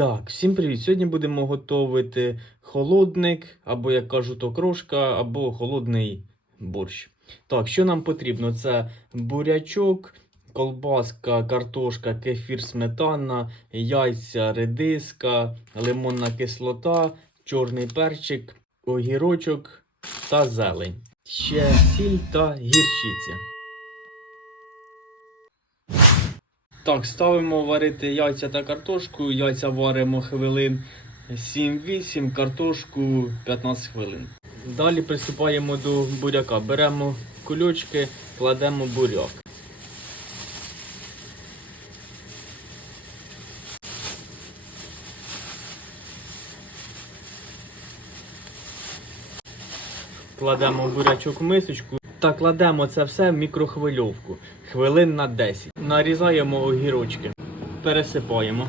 Так, всім привіт! Сьогодні будемо готувати холодник, або, як кажуть, окрошка, або холодний борщ. Так, що нам потрібно? Це бурячок, колбаска, картошка, кефір, сметана, яйця, редиска, лимонна кислота, чорний перчик, огірочок та зелень. Ще сіль та гірчиця. Так, ставимо варити яйця та картошку. Яйця варимо хвилин 7-8, картошку 15 хвилин. Далі приступаємо до буряка. Беремо кульочки, кладемо буряк. Кладемо бурячок в мисочку та кладемо це все в мікрохвильовку. Хвилин на 10. Нарізаємо огірочки. Пересипаємо.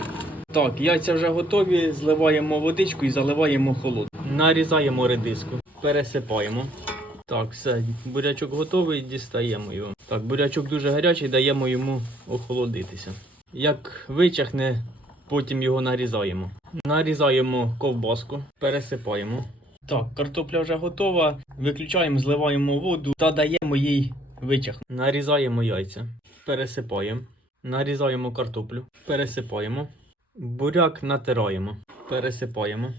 Так, яйця вже готові, зливаємо водичку і заливаємо холод. Нарізаємо редиску. Пересипаємо. Так, все, бурячок готовий, дістаємо його. Так, бурячок дуже гарячий, даємо йому охолодитися. Як вичахне, потім його нарізаємо. Нарізаємо ковбаску, пересипаємо. Так, картопля вже готова. Виключаємо, зливаємо воду та даємо їй вичах. Нарізаємо яйця, пересипаємо. Нарізаємо картоплю, пересипаємо. Буряк натираємо, пересипаємо.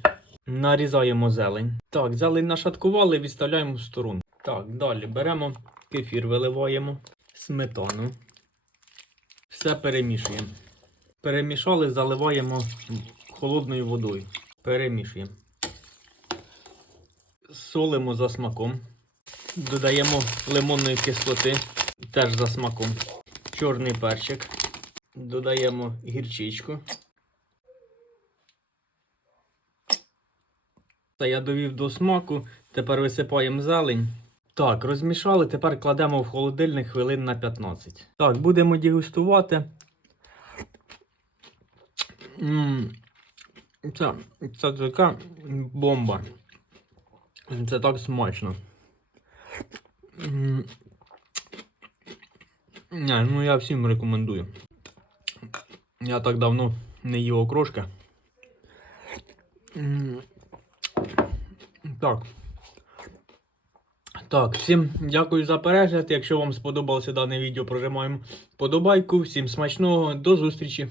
Нарізаємо зелень. Так, зелень нашаткували, відставляємо в сторону. Так, далі беремо кефір, виливаємо, сметану. Все перемішуємо. Перемішали, заливаємо холодною водою. Перемішуємо. Солимо за смаком. Додаємо лимонної кислоти, теж за смаком. Чорний перчик. Додаємо гірчичку. Це я довів до смаку. Тепер висипаємо зелень. Так, розмішали, тепер кладемо в холодильник хвилин на 15. Так, будемо дегустувати. М, Це, це така бомба. Це так смачно. Не, ну я всім рекомендую. Я так давно не їв окрошки. Так. Так, всім дякую за перегляд. Якщо вам сподобалося дане відео, прожимаємо подобайку. Всім смачного, до зустрічі!